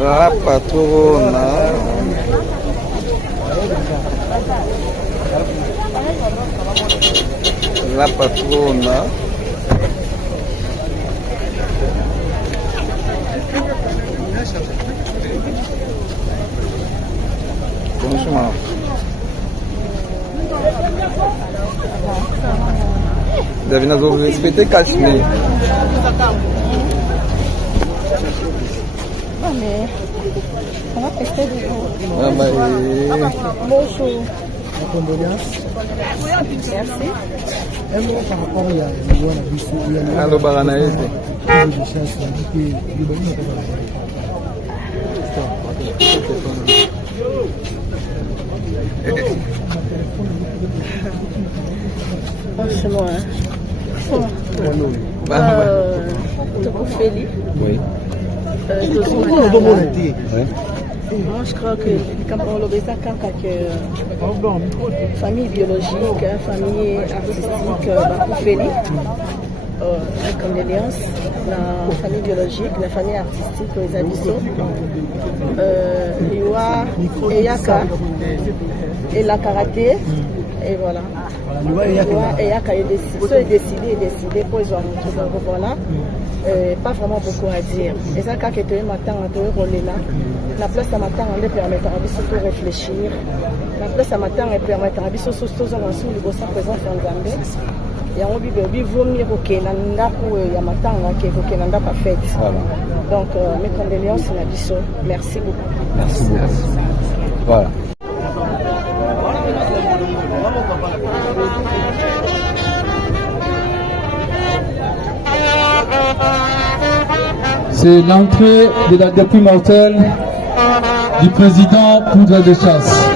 La patrona. La patrona. Come chama? Deve nós vamos respeitar Kashmir. On va tester du jour. Ah, mais... Bonjour. Merci. Merci. Allo Baranaese. Franchement, Tokofeli. Oui. Moi, je crois que quand on le ça, famille biologique, famille artistique, Bakofeli, la condoléance, la famille biologique, la famille artistique, les habitants, Iwa, Eyaka, et la karaté, et voilà. Eyaka est décidé pour les hommes. Donc voilà. Pas vraiment beaucoup à dire. Et ça, quand tu es matin, tu es relais là. La place à matin, on les permet de réfléchir. La place à matin, elle permet de surtout présent en Zambie. Et on dit que vaut mieux que Nanda pour Yamatan que Nanda pas fait. Donc, mes condoléances, Nabiso. Merci beaucoup. Merci. Voilà. C'est l'entrée de la dépouille mortelle du président Poudre de Chasse.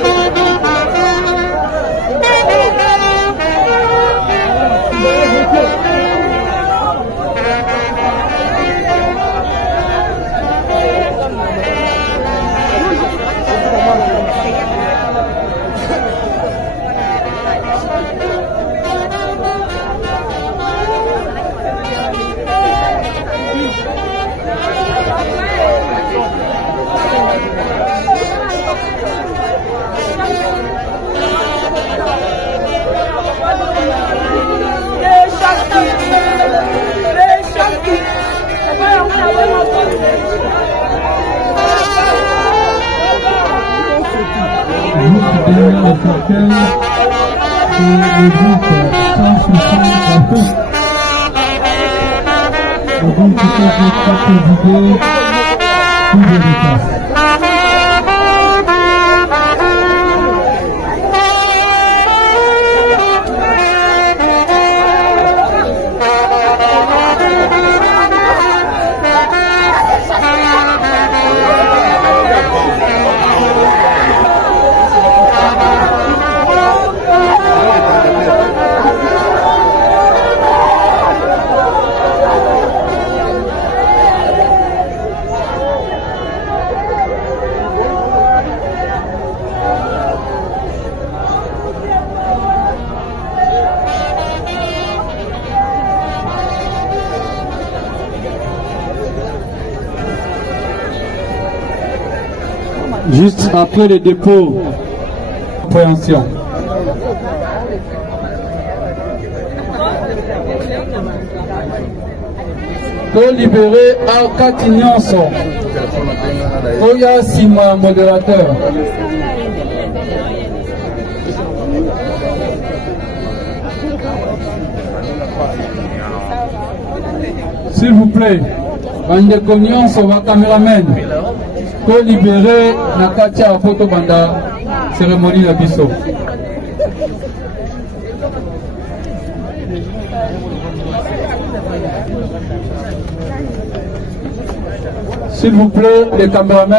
juste après le dépôt de préhension. To libéré à Katinyanso. Toya Sima, modérateur. S'il vous plaît, Bandeko Nyonso va caméraman. To libéré Nakatia Poto Banda, cérémonie de Bisso. S'il vous plaît, les caméramans.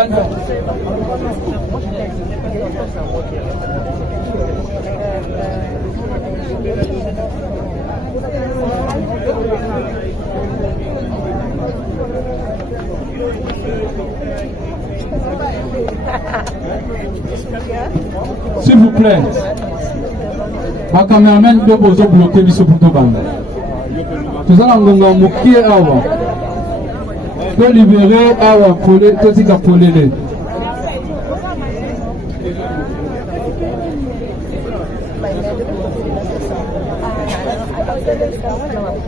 S'il vous plaît, ma caméraman peut vous bloquer sur le bande. Tout ça, on va moquer avant. Peut libérer avant pour les petits capolés.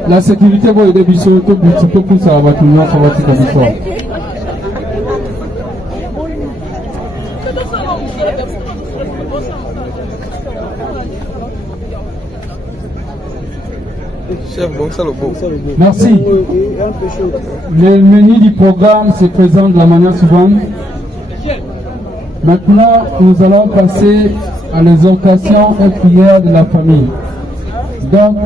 La sécurité va aider Bissot, tout le plus ça va tout le monde, ça va tout le monde. Merci. Le menu du programme se présente de la manière suivante. Maintenant, nous allons passer à l'exhortation et prière de la famille. Donc,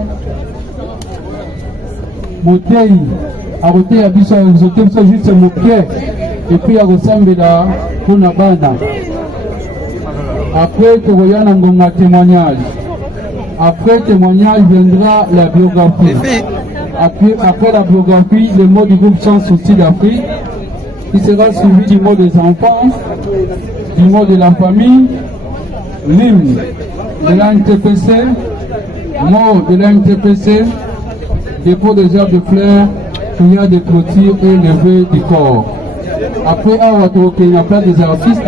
Motei, Aroté Abisso, exhorté juste Moké, et puis à ressemble là pour la banda. Après, tu vois un témoignage. Après témoignage viendra la biographie. Après la biographie, le mot du groupe Sans Souci d'Afrique, qui sera suivi du mot des enfants, du mot de la famille, l'hymne de la NTPC, mot de la NTPC, dépôt des herbes de fleurs, prière de clôture et levé du corps. Après avoir il y a plein des artistes,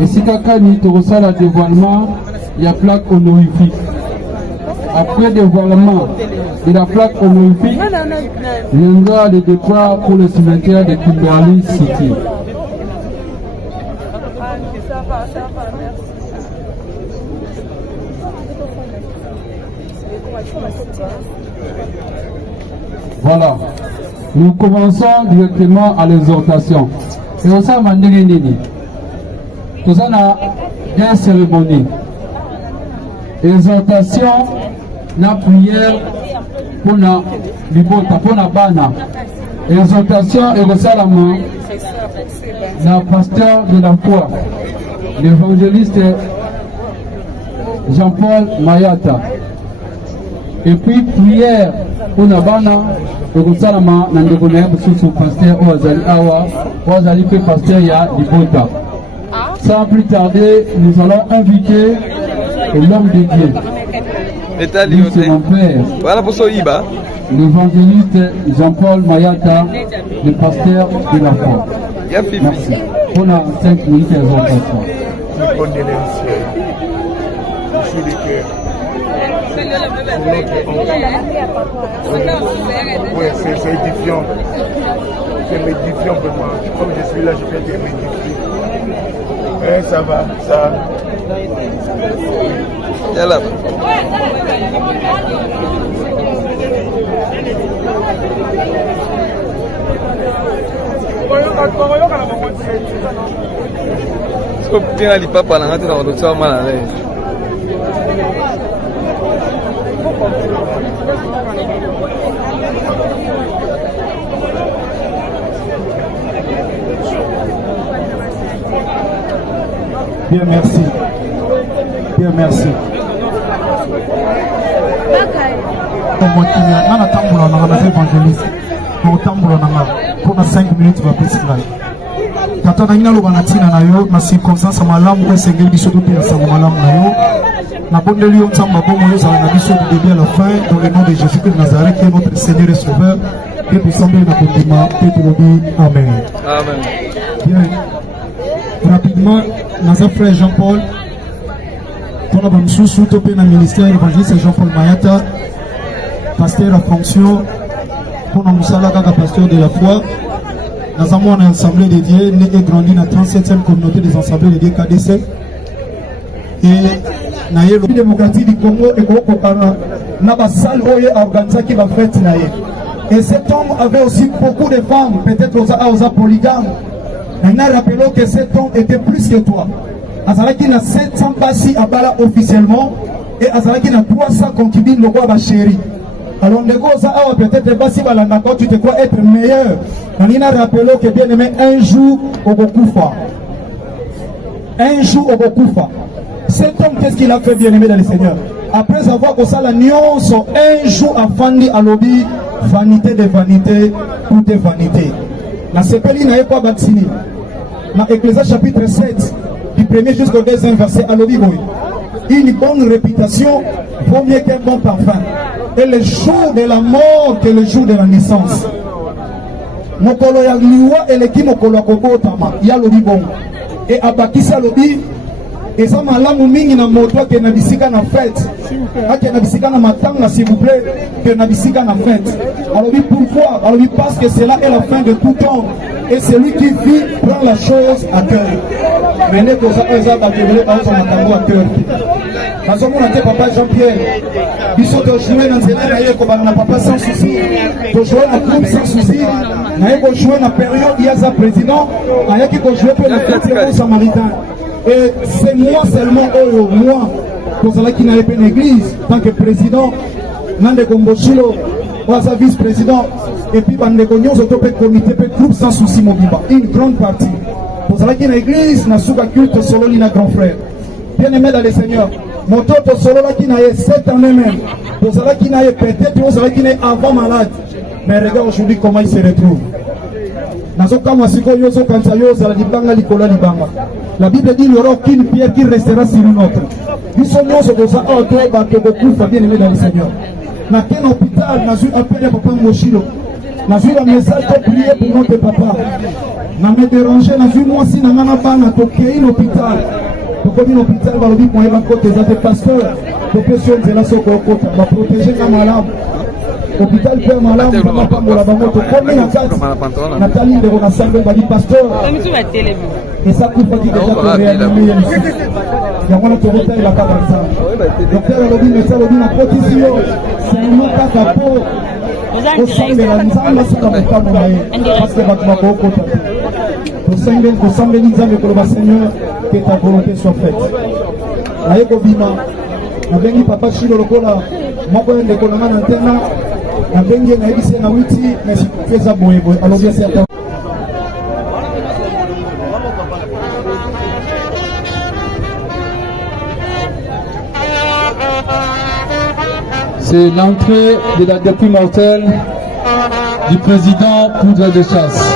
et si quelqu'un te reçoit le dévoilement, il y a plaque honorifique. Après dévoilement de la plaque honorifique, viendra le départ pour le cimetière de Kimberley City. Voilà, nous commençons directement à l'exhortation. Et on s'en va dire tout ça a deux cérémonies. Exhortation, la prière pour la libota, pour la bana. Exhortation et ressalement, la pasteur de la foi, l'évangéliste Jean-Paul Mayata. Et puis prière pour la bana, et ressalement, n'andegone sous pasteur Oazali Awa, Oazali fait pasteur ya libota. Sans plus tarder, nous allons inviter l'homme de Dieu. C'est mon père. Voilà pour Soïba. L'évangéliste Jean-Paul Mayata, le pasteur de la foi. Merci. On a 5 minutes d'exhortation. Oui, c'est édifiant. C'est édifiant pour moi. Comme je suis là, je peux dire m'édifier. Eh, ça va, ça. Yalla. So bien li papa na ngati na watoto mala le. Bien, merci. Bien, merci. Pour 5 minutes, va plus Tata na lo banatina na yo na circonstance malamu ko sengeli biso to pia sango malamu na yo na bondeli yo tsamba bomo yo na biso du début à la fin dans le nom de Jésus de Nazareth qui est notre Seigneur et Sauveur que nous semblons na bondima que tu dis amen. Amen. Bien. rapidement, notre frère Jean-Paul, pour la bonne sous topé dans le ministère évangéliste Jean-Paul Mayata, pasteur à fonction, pour nous salaka pasteur de la foi. Nous avons une assemblée de Dieu, né et grandi dans la 37e communauté des assemblées de Dieu KDC. Et le démocratique du Congo et la salle où il a organisé qui va faire. Et cet homme avait aussi beaucoup de femmes, peut-être aux polygames. On a rappelé que cet homme était plus que toi. Azalaki na 700 passi à Bala officiellement et Azalaki na 300 concubines le roi Bachéri. Alors peut-être passi Balanda quand tu te crois être meilleur. On a rappelé que bien aimé un jour au Bokufa. Un jour au Bokufa. Cet homme, qu'est-ce qu'il a fait bien aimé dans le Seigneur? Après avoir que ça la nuance, un jour à Fandi à lobby, vanité de vanité, tout est vanité. La CPLI n'a pas vacciné. Dans Ecclésiaste chapitre 7, du premier jusqu'au deuxième verset, à lobby, une bonne réputation vaut mieux qu'un bon parfum. Et le jour de la mort que le jour de la naissance. Mokolo ya liwa eleki mokolo koko tama ya lobby bon. Et abakisa lobby. Et ça m'a l'amour mingi na moto que na bisika na fête. Que na bisika na matanga s'il vous plaît, que na bisika na fête. Alors oui pourquoi? Alors oui parce que c'est là est la fin de tout temps. Et celui qui vit prend la chose à cœur. Venez que ça eza ba devele ba so matango à cœur. Parce que mon papa Jean-Pierre, biso to jouer dans zela na yeko ba na papa sans souci. To jouer na groupe sans souci. Na yeko jouer na période il y a sa président, ayaki ko jouer pour le quartier samaritain. Et c'est moi seulement, moi, pour cela qui n'avait pas une église, tant que président, Nande Kombochilo, sa vice-président, et puis Bande Kognon, le comité, le groupe sans souci, une grande partie. Pour cela qui n'a église, n'a souka culte solo, n'a grand frère. Bien aimé dans le Seigneur, mon toto solo là qui n'a 7 années même, pour cela qui n'a peut-être, pour cela qui n'est avant malade. Mais regarde aujourd'hui comment il se retrouve. La Bible dit qu'il n'y aura aucune pierre qui restera sur une autre. Nous sommes bien aimés dans le Seigneur. Dans quel hôpital, nous avons appelé Papa Mochilo. Nous avons un message de prier pour notre papa. Nous avons dérangé, nous avons moi aussi, nous avons un hôpital. Pourquoi l'hôpital va le dire pour les pasteurs, pour que ceux qui sont là, protéger les malades. Hôpital Père Malam, Papa Mola Bamoto, combien de cas Nathalie de Ronassemble, Badi Pasteur. Et ça, tout le monde est réanimé. Il y a un autre la carte de ça. Docteur Elodie, mais ça, Elodie, la protection, c'est un autre cas pour au sein de la Nzamba, c'est un peu comme parce que votre mako côté. Au sein de l'Nzamba, que le Seigneur, que ta volonté soit faite. Aïe Bima, avec Papa Chilo Lokola, Moko de Kolama Nantena. C'est l'entrée de la dépouille mortelle du président Poudre de Chasse.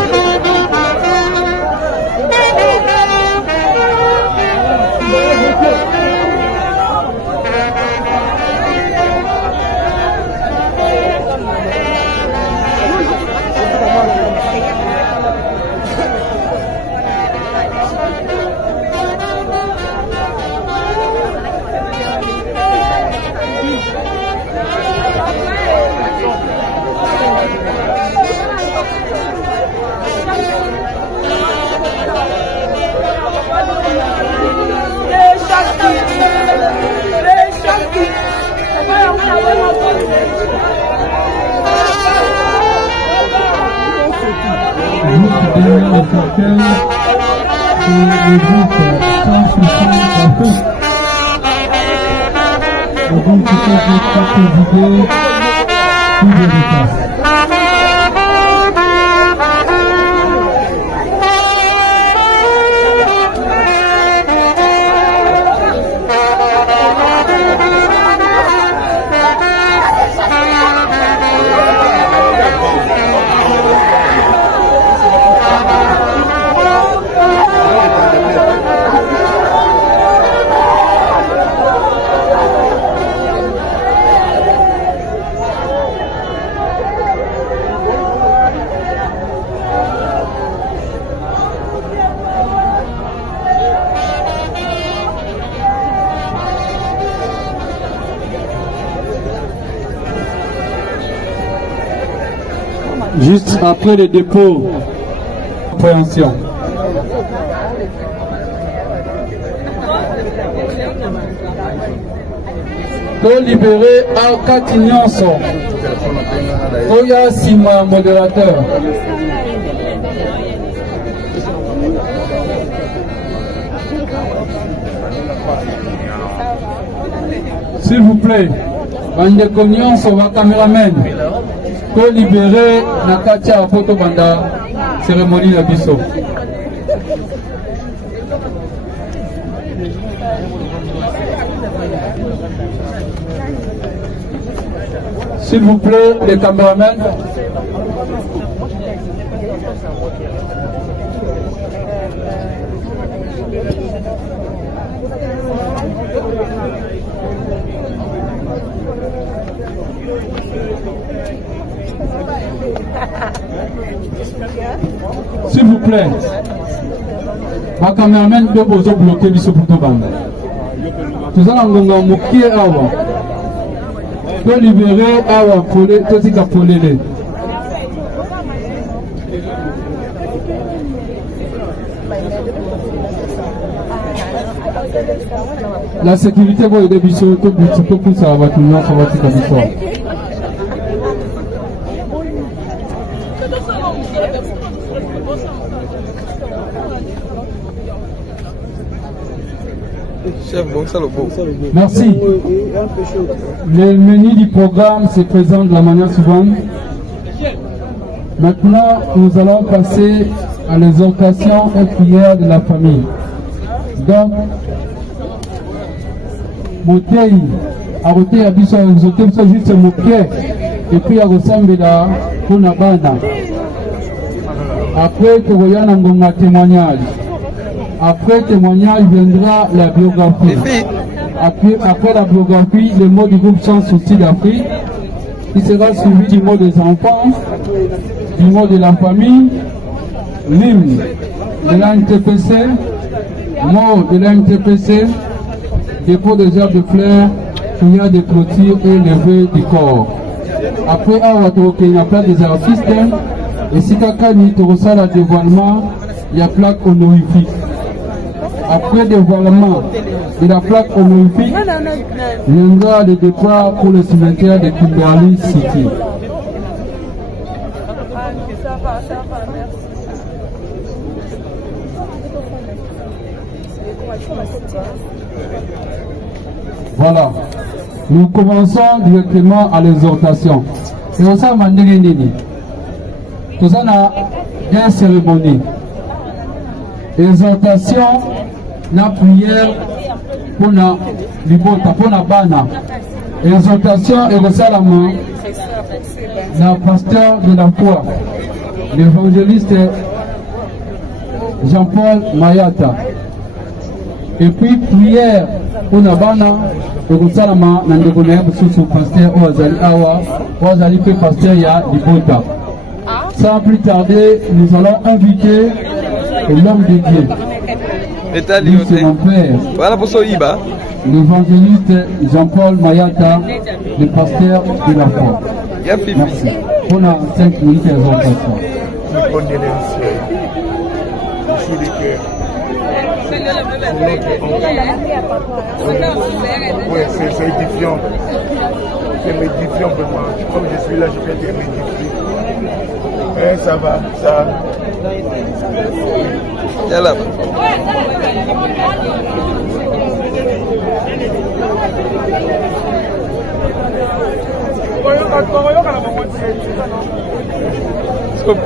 Juste après le dépôt, compréhension. To libéré à Katinyanso. Toya Sima, modérateur. S'il vous plaît, Bandeko Nyonso va caméraman. To libéré Nakatia Poto Banda, cérémonie de Bisso. S'il vous plaît, les caméramans. S'il vous plaît, ma caméraman doit vous bloquer Bisso pour tout bande. Tout ça, on a moqué avant. To libérer awa pole totika polele. La sécurité va aider biso to biso pour ça va tout le monde ça va tika biso. Merci. Le menu du programme se présente de la manière suivante. Maintenant, nous allons passer à l'exhortation et prière de la famille. Donc, Motei, Aroté Abisso, exhorté juste Moké, et puis à ressemble là pour la bande. Après, que vous ayez un témoignage. Après témoignage viendra la biographie. Après la biographie, le mot du groupe Chance aussi d'Afrique, qui sera suivi du mot des enfants, du mot de la famille, l'hymne de la NTPC, mot de la NTPC, dépôt des herbes de fleurs, prière de clôture et lever du corps. Après, on va trouver la plaque des artistes, et si quelqu'un te reçoit le dévoilement, il y a plaque honorifique. Après dévoilement de la plaque honorifique, viendra le départ pour le cimetière de Kimberley City. Voilà, nous commençons directement à l'exhortation. Et on s'en va dire tout ça a une cérémonie. Exhortation, la prière pour la libota, pour la bana. Exhortation et ressalement, la pasteur de la foi, l'évangéliste Jean-Paul Mayata. Et puis prière pour la bana, et ressalement, n'andegone sous pasteur Oazali Awa, Oazali fait pasteur ya libota. Sans plus tarder, nous allons inviter l'homme de Dieu. Lui, c'est mon père. Voilà pour Soïba. L'évangéliste Jean-Paul Mayata, le pasteur de la foi. Merci. On a 5 minutes d'exhortation. Oui, c'est édifiant. C'est édifiant pour moi. Comme je suis là, je vais être édifié. Eh, ça va, ça. Yalla.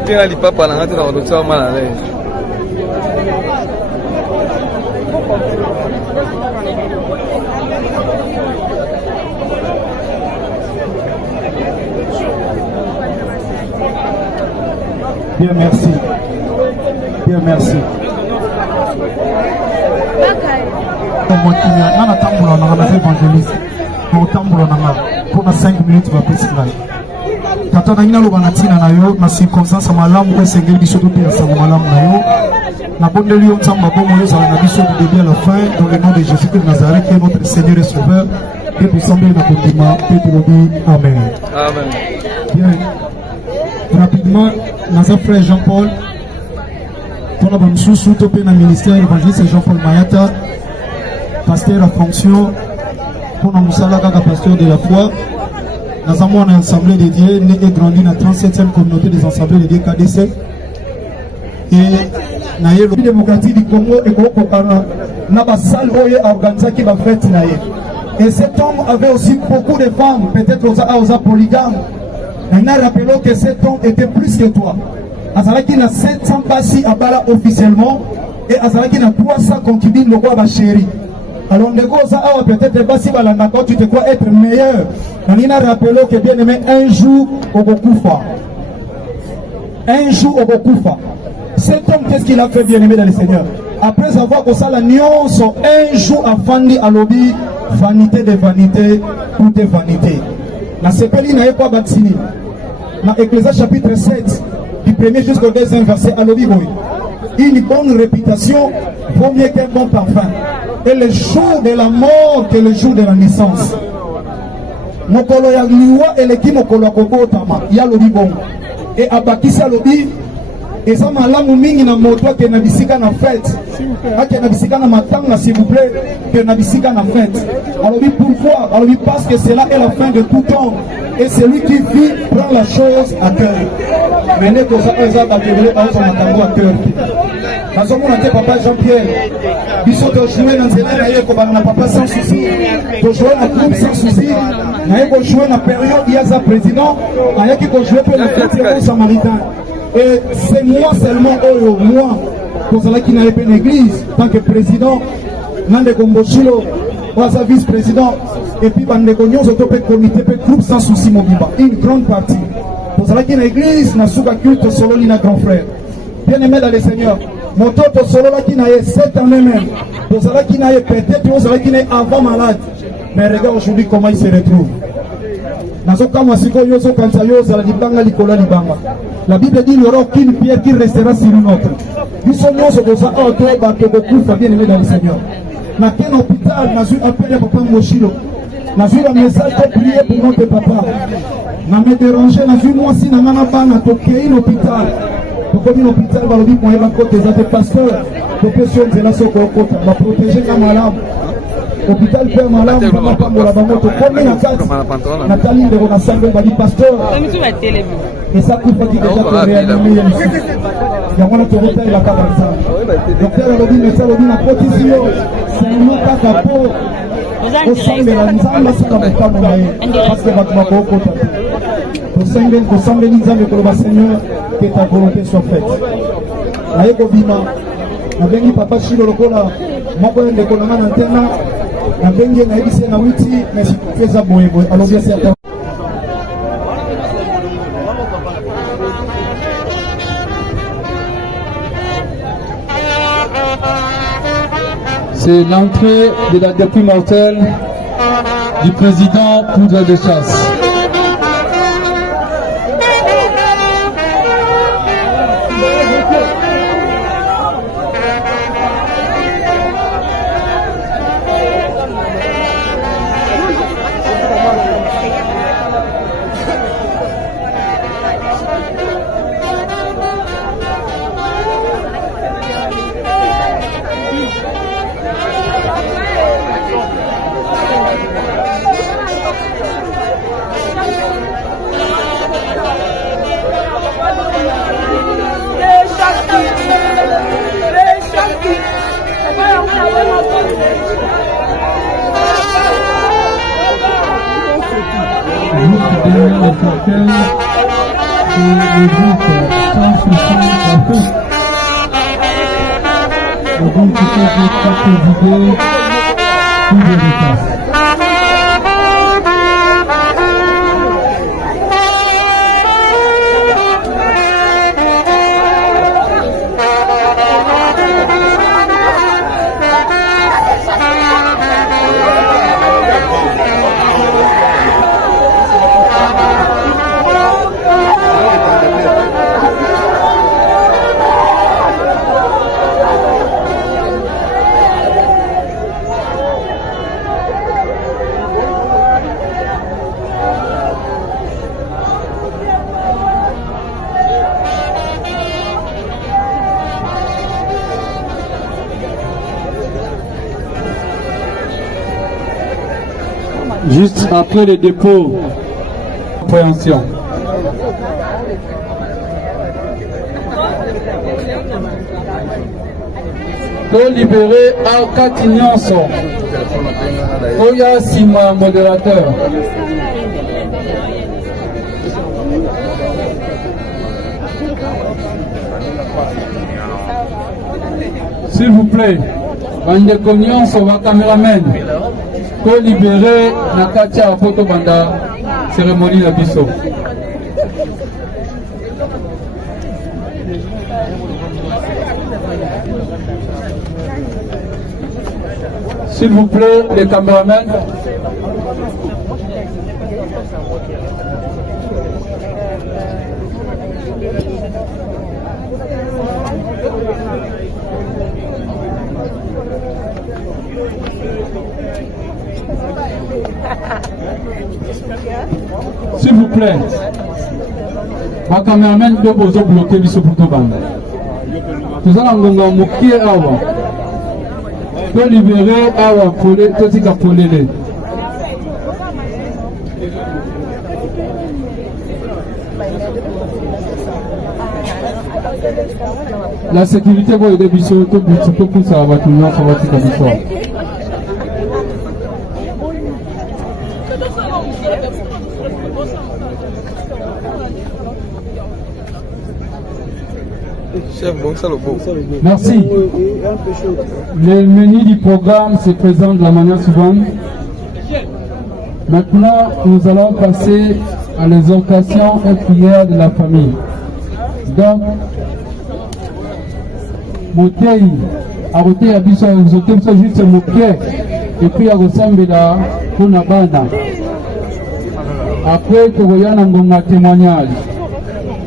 Tena lipapa na ngati na watoto wa mala leo. Bien, merci. Bien, merci. Nana tamboula na ngana évangéliste. Pour tamboula na pour 5 minutes va passer là. Tata na ngina lo banatina na yo na circonstance malamu ko sengeli biso to pia sa malamu na yo. Na bondeli yo tsamba bomo yo za na biso du début à la fin dans le nom de Jésus de Nazareth qui est notre Seigneur et Sauveur. Que nous semblons na bondima que tu le dis amen. Amen. Bien. rapidement, notre frère Jean-Paul, pour la sous topé dans le ministère évangéliste Jean-Paul Mayata, pasteur à fonction, pour la Moussala Kaka, pasteur de la foi. Nous avons une assemblée de Dieu, né et grandi dans la 37e communauté des assemblées de Dieu KDC. Et le démocratique du Congo et la salle où il a organisé qui va faire. Et cet homme avait aussi beaucoup de femmes, peut-être aux polygames. On a rappelé que cet homme était plus que toi. Azalaki na 700 passi à Bala officiellement et Azalaki na 300 concubines le roi Bachéri. Alors peut-être passi Balanda quand tu te crois être meilleur. On a rappelé que bien aimé un jour au Bokufa. Un jour au Bokufa. Cet homme, qu'est-ce qu'il a fait bien aimé dans le Seigneur? Après avoir que ça la nuance, un jour à Fandi à lobby, vanité de vanité, tout est vanité. La CPLI n'a pas bâti. Dans Ecclésiaste chapitre 7, du premier jusqu'au deuxième verset, à lobby, une bonne réputation vaut mieux qu'un bon parfum. Et le jour de la mort que le jour de la naissance. Mokolo ya liwa eleki mokolo koko tama ya lobby bon. Et abakisa lobby. Et ça m'a l'amour mingi na moto que na bisika na fête. Que na bisika na matanga s'il vous plaît, que na bisika na fête. Alors oui pourquoi? Alors oui parce que c'est là est la fin de tout temps. Et celui qui vit prend la chose à cœur. Mais n'est que ça va développer à son à cœur. Parce que mon papa Jean-Pierre, il faut jouer dans une année comme on papa sans souci, pour jouer dans groupe sans souci, on jouer dans la période il y a sa président, il y a qui jouer pour le chrétien samaritain. Et c'est moi seulement, moi, pour cela qui n'a pas une église, tant que président, Nande Kombochilo, ou sa vice-président, et puis Bande Kognon, le comité, le groupe sans souci, une grande partie. Pour cela qui n'a église, n'a pas culte solo, n'a grand frère. Bien aimé dans le Seigneur, mon toto solo là qui n'a 7 années même, pour cela qui n'a peut-être, pour cela qui n'est avant malade. Mais regarde aujourd'hui comment il se retrouve. La Bible dit qu'il n'y aura aucune pierre qui restera sur une autre. Nous sommes bien aimés dans le Seigneur. Dans quel hôpital, nous avons appelé papa Mochilo. Nous avons un message pour prier pour notre papa. Nous avons dérangé, nous avons moi aussi, nous avons un hôpital. Pourquoi l'hôpital va le dire pour les pasteurs, pour que ceux qui sont va protéger les malades. Hôpital Père Malam, combien la carte Nathalie de Ronassemble va dire pasteur. Et ça coupe pas qui déjà réanimé ici. Il y a moins de retard et la carte comme ça. Docteur a dit, mais ça a dit la protection. C'est un mot à capot. Au sein de la Nzamba, c'est un peu comme parce que votre mot au côté. Au sein de l'Inzamba, que le Seigneur, que ta volonté soit faite. Aïe Bobima, on vient papa Chilo Lokola, mon père de Kolama Nantena. C'est l'entrée de la dépouille mortelle du président Poudre de Chasse. Le groupe sans souci d'Afrique. Le groupe qui fait des idées pour les États. juste après le dépôt préhension. To libéré à Katinyanso. Oya Sima, modérateur. S'il vous plaît, Bandeko Nyonso va caméraman. To libéré Nakatia Poto Banda, cérémonie la biso. S'il vous plaît, les caméramans. S'il vous plaît, ma caméraman doit vous bloquer le Sopoto Banda. Tout ça, on a moqué avant. Peut libérer Awa Polé, Totika Polélé. La sécurité va aider Bissot, tout pour ça va tout le monde, ça va tout à l'histoire. Merci. Le menu du programme se présente de la manière suivante. Maintenant, nous allons passer à l'exhortation et prière de la famille. Donc, Motei, arrêtez à Bissot, exhorter juste mon pied, et puis à ressembler là pour la bande. Après, tu regardes un témoignage.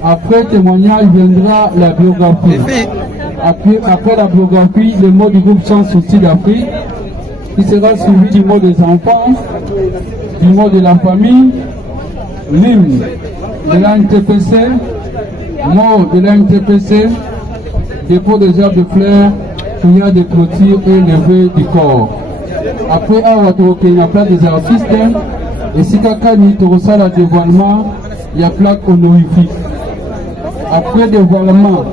Après témoignage viendra la biographie. Après la biographie, le mot du groupe Chance Souci d'Afrique, qui sera suivi du mot des enfants, du mot de la famille, l'hymne de la NTPC, mot de la NTPC, dépôt des herbes de fleurs, prière de clôture et levée du corps. Après, il y a place des artistes, et si quelqu'un te reçoit le dévoilement, il y a plaque honorifique. Après dévoilement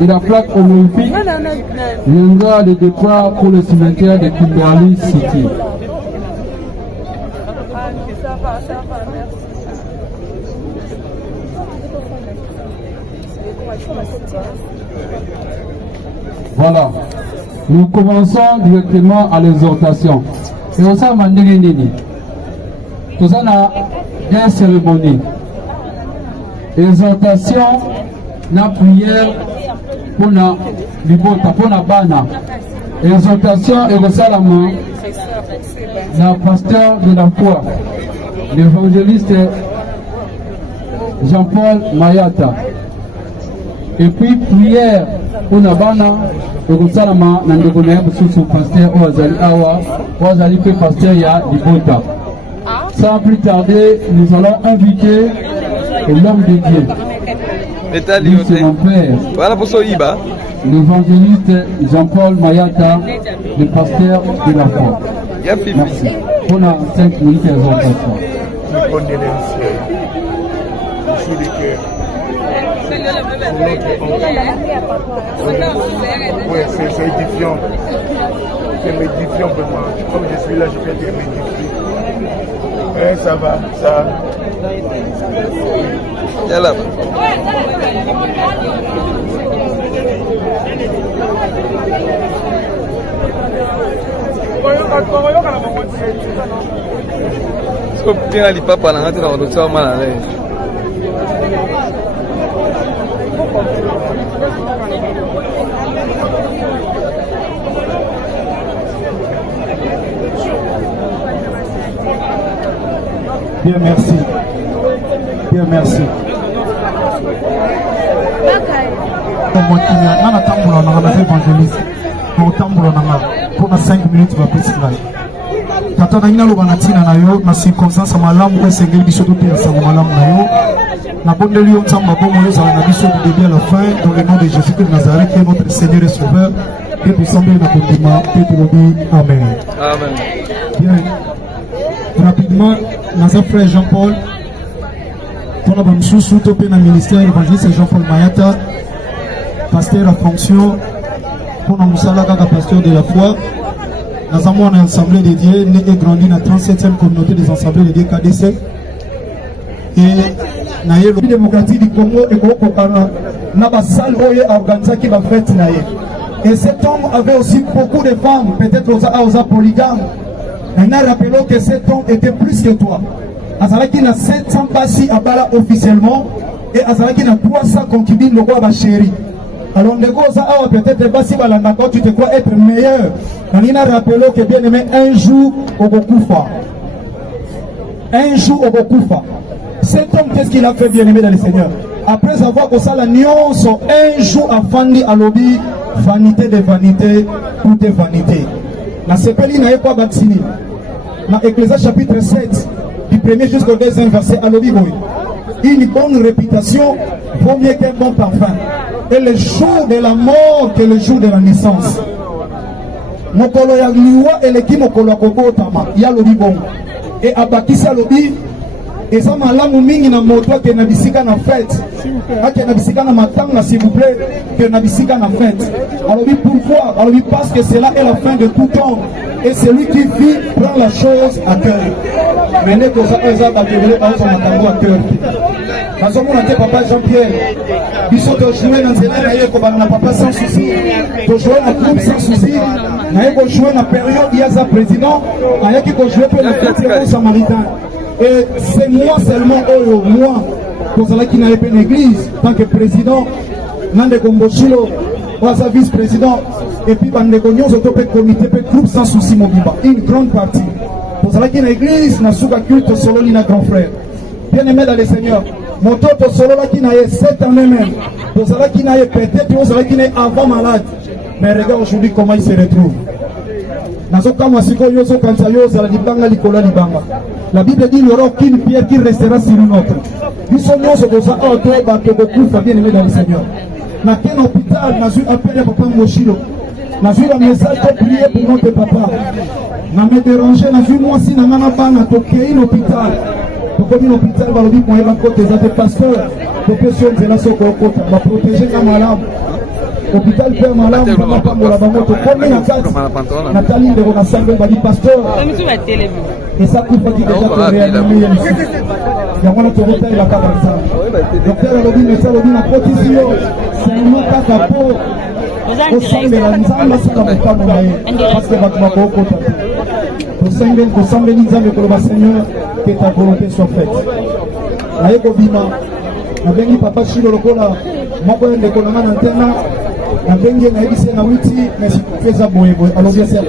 de la plaque honorifique, viendra le départ pour le cimetière de Kimberley City. Voilà. Nous commençons directement à l'exhortation. Et on s'en va nini. Tout ça a des cérémonies. Exhortation, la prière pour la libota, pour la bana. Exhortation et resalement, la pasteur de la foi, l'évangéliste Jean-Paul Mayata. Et puis prière pour la bana, et resalement, n'andegone sous pasteur Oazali Awa, Oazali fait pasteur ya libota. Sans plus tarder, nous allons inviter l'homme de Dieu. Lui, c'est mon père. Voilà pour Soïba. L'évangéliste Jean-Paul Mayata, le pasteur de la foi. Merci. On a 5 minutes d'exhortation. Oui, c'est édifiant. C'est édifiant pour moi. Comme je suis là, je peux être édifié. Ça va, ça. Yalla. Bien ali papa na ngati na watoto mala le. Bien, merci. Bien, merci. Pour 5 minutes, va plus Tata na loba na tina na yo na circonstance malamu ko sengeli biso to pia sango malamu na yo na bondeli yo nzamba bomo yo za na biso du début à la fin dans le nom de Jésus de Nazareth qui est notre Seigneur et Sauveur et pour sembler na bondima et pour dire amen. Amen. Bien. rapidement, notre frère Jean-Paul, pour la sous tout le ministère, l'évangéliste Jean-Paul Mayata, pasteur à fonction, pour nous pasteur de la foi. Nous avons une assemblée de Dieu, né et grandi dans la 37e communauté des assemblées de Dieu KDC. Et la République démocratique du Congo et la salle organisée qui va faire. Et cet homme avait aussi beaucoup de femmes, peut-être aux polygames. Maintenant, rappelons que cet homme était plus que toi. Azalaki a 700 passi à Bala officiellement et Azalaki a 300 concubines, le roi Bachéri. Alors, peut-être pas si tu te crois être meilleur. On a rappelé que bien aimé, un jour au Bokufa. Un jour au Bokufa. Cet homme, qu'est-ce qu'il a fait bien aimé dans le Seigneur? Après avoir que ça, la nuance, un jour à Fandi à lobby, vanité de vanité, tout est vanité. La CPLI n'a pas vacciné. Dans Ecclésiaste chapitre 7, du premier jusqu'au deuxième verset, à lobby, une bonne réputation vaut mieux qu'un bon parfum. Et le jour de la mort que le jour de la naissance. Mokolo ya liwa eleki mokolo ya kobotama ya lobi bongo. Et abakisa lobi eza malamu mingi na moto ke na bisika na fête. Ake na bisika na matanga s'il vous plaît que na bisika na fête. Alors pourquoi? Alors parce que cela est la fin de tout temps. Et celui qui vit prend la chose à cœur. Maintenant que ça eza batevele ba so matango à cœur. Parce que papa Jean-Pierre, ils sont joués dans le papa sans souci, ils jouer dans le club sans souci, ils jouer dans la période il y a un président, ils jouer pour le club samaritain. Et c'est moi seulement, moi, pour cela qui n'avait pas une église, en tant que président, Nande Kombochilo, ou vice-président, et puis Bande Kognon, c'est un comité, un groupe sans souci, mon biba, une grande partie. Pour cela qui n'a église, n'a pas culte solo, n'a grand frère. Bien aimé dans le Seigneur. Mon toto solo là qui n'a eu 7 années même. Pour cela qui n'a eu peut-être, pour cela qui n'est avant malade. Mais regarde aujourd'hui comment il se retrouve. La Bible dit qu'il n'y aura aucune pierre qui restera sur une autre. Nous sommes bien aimés dans le Seigneur. Dans quel hôpital, nous avons appelé Papa Mochilo. Nous avons un message pour prier pour notre papa. Nous avons dérangé, nous avons moi aussi, nous avons un hôpital. Pourquoi l'hôpital va le dire qu'on est en côté des pasteurs, des personnes qui sont va protéger les malades. L'hôpital Père Malade, on va pas la moto. Combien de cas Nathalie de Ronassangue va dire pasteur. Et ça coupe qui déjà réanimé. Il y a un autre hôtel et la cabane. Docteur Elodie, médecin Elodie, la protection. C'est un mot cacapo. Au sein de la nzamba, c'est la montagne de l'air. Parce que votre mako côté. Au sein de l'ensemble des nzamba, que le Seigneur, que ta volonté soit faite. Aïe Bobima, avec papa Chilo Lokola, moko de Kolama Nantena, avec Naïbise Nawiti, mais si tu fais ça, bon, alors bien c'est à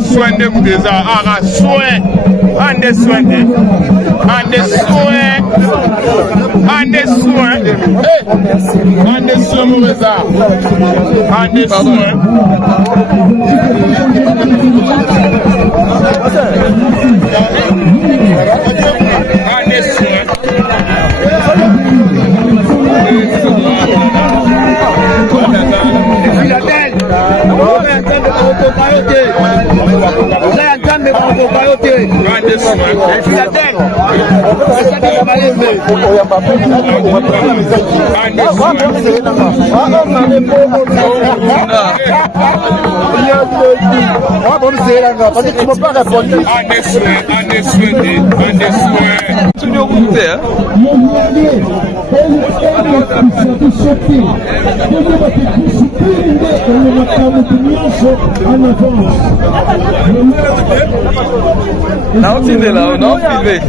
soin de Moudeza, soin, des soins, Não filme lá, não filme.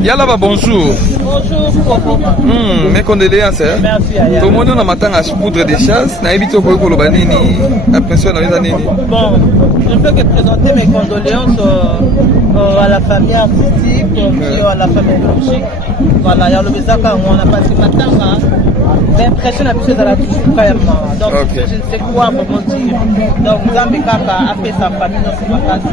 Yalaba, bonjour. Bonjour. Mes condoléances. Merci. Tout le monde a matin à poudre de chasse. N'a évité pour le banini. Impression dans les années. Bon, je peux que présenter mes condoléances à la famille artistique, à la famille biologique. Voilà, il y a le Bézaka, on a passé matin. L'impression la plus à la touche quand même. Donc, je ne sais quoi vraiment dire. Donc, Zambekaka a fait sa famille dans ses vacances.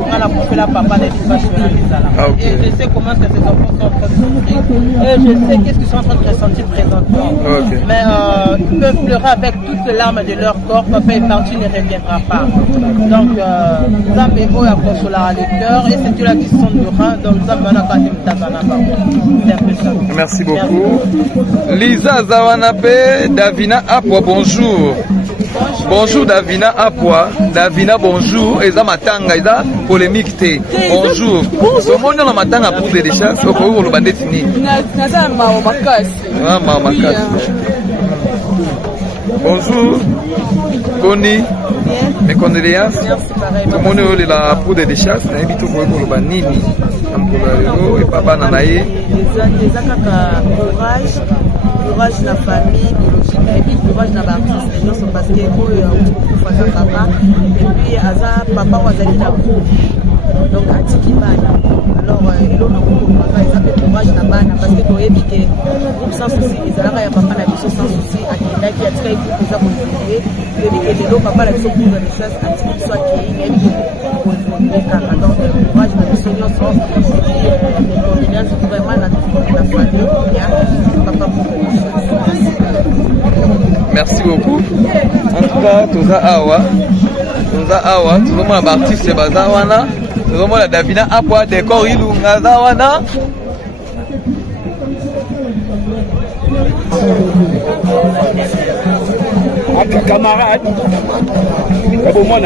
On a fait la papa d'éducation à et je sais comment que ces enfants sont en train de souffrir. Et je sais qu'est-ce qu'ils sont en train de ressentir présentement. Mais ils peuvent pleurer avec toutes les larmes de leur corps. Papa est parti, ne reviendra pas. Donc, Zambeko a consolé à l'écœur et c'est Dieu qui sont du rein. Donc, Zambana c'est un peu ça. Merci beaucoup. Lisa Zawanape, Davina Apwa, bonjour. Bonjour Davina Apwa. Davina, bonjour. Eza matanga, eza polémique te. Bonjour. Tout le monde a matanga pour des chances. Au cours où le bandit fini. Bonjour. Connie. Mes condoléances. Tout le monde a la poudre de chasse. On a évité pour le bandit. Et papa Nanaï. Courage na famille biologique et puis courage na l'artiste non parce que faut papa et puis aza papa wazali na groupe donc atiki bana alors elo na groupe papa ça fait courage na bana parce que toyebi que groupe sans souci ezalaka ya papa na biso sans souci akendaki atika groupe eza continuer toyebi que lelo papa na biso pour la chasse atiki biso akei yebi que kaka donc courage na biso nyonso condoléances vraiment na famille ya papa pour merci beaucoup. En tout cas, Toza Awa, tout le monde artiste c'est Bazawana, tout le monde a Davina Apwa, décor Ilunga Zawana. Camarade, c'est bon, moi,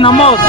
na moto.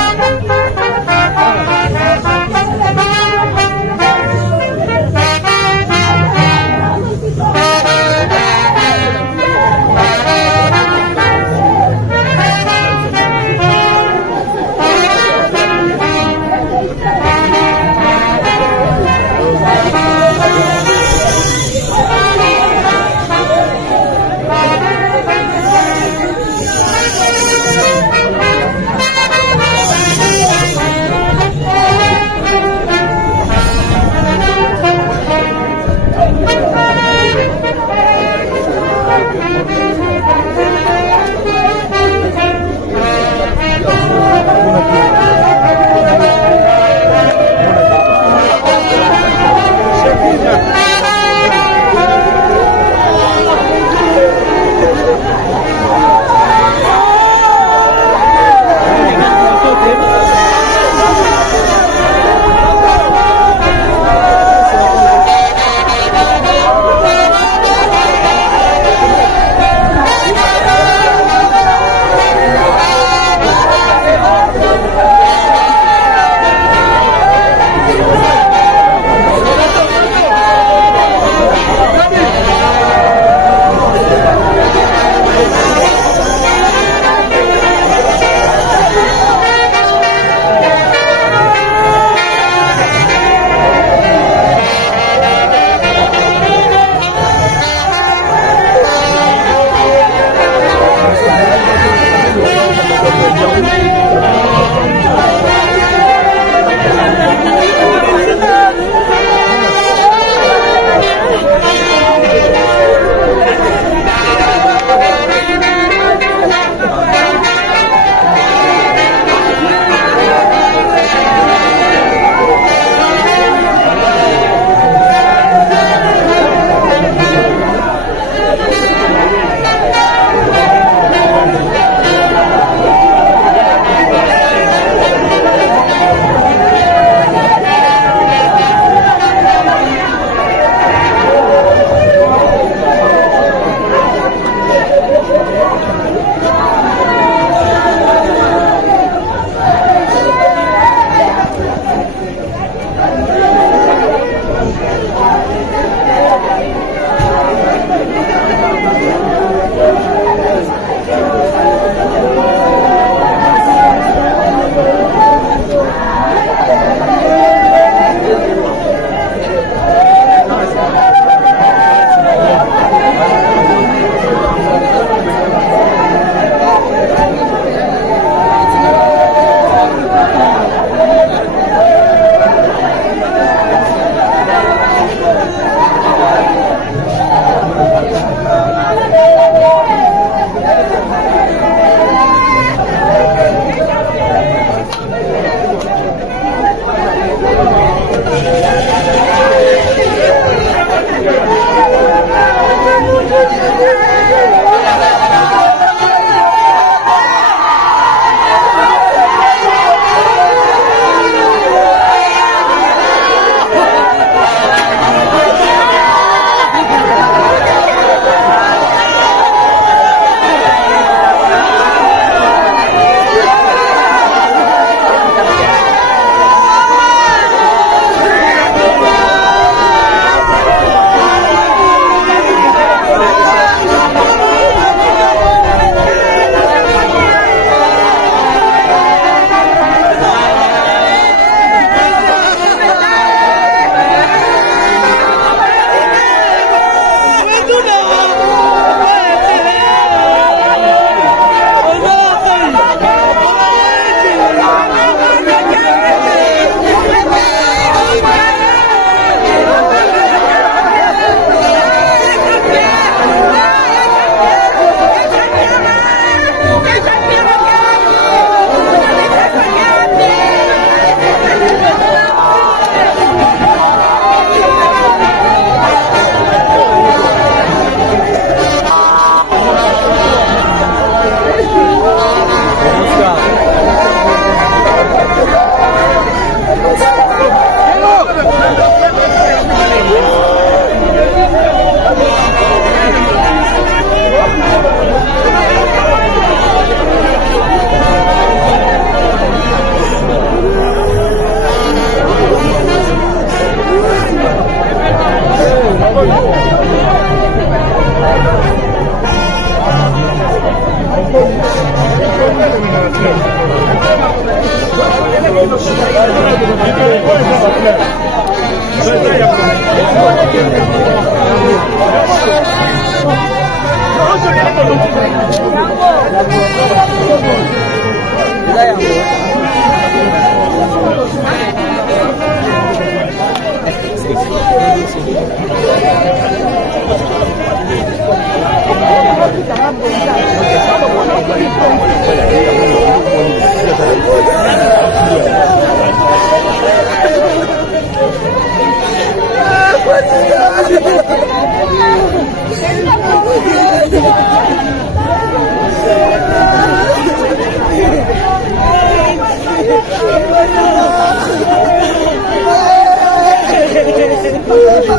Ok.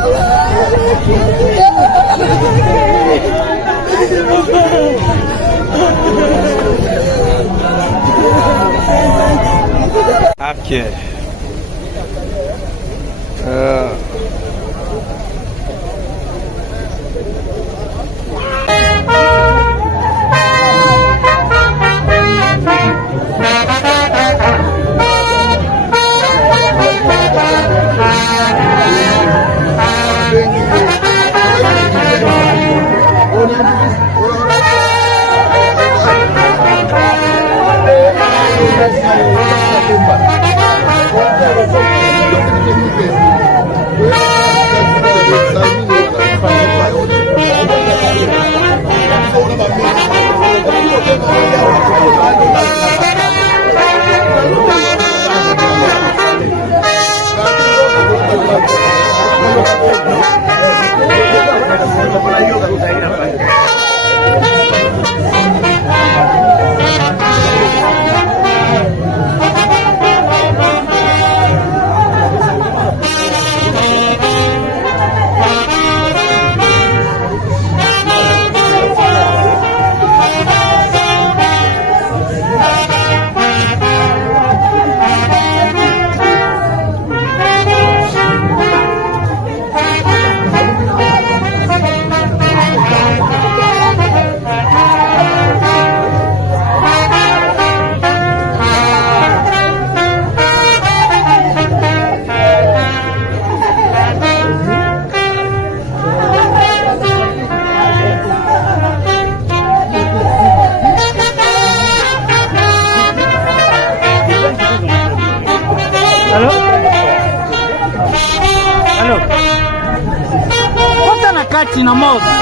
na moto.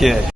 Okay.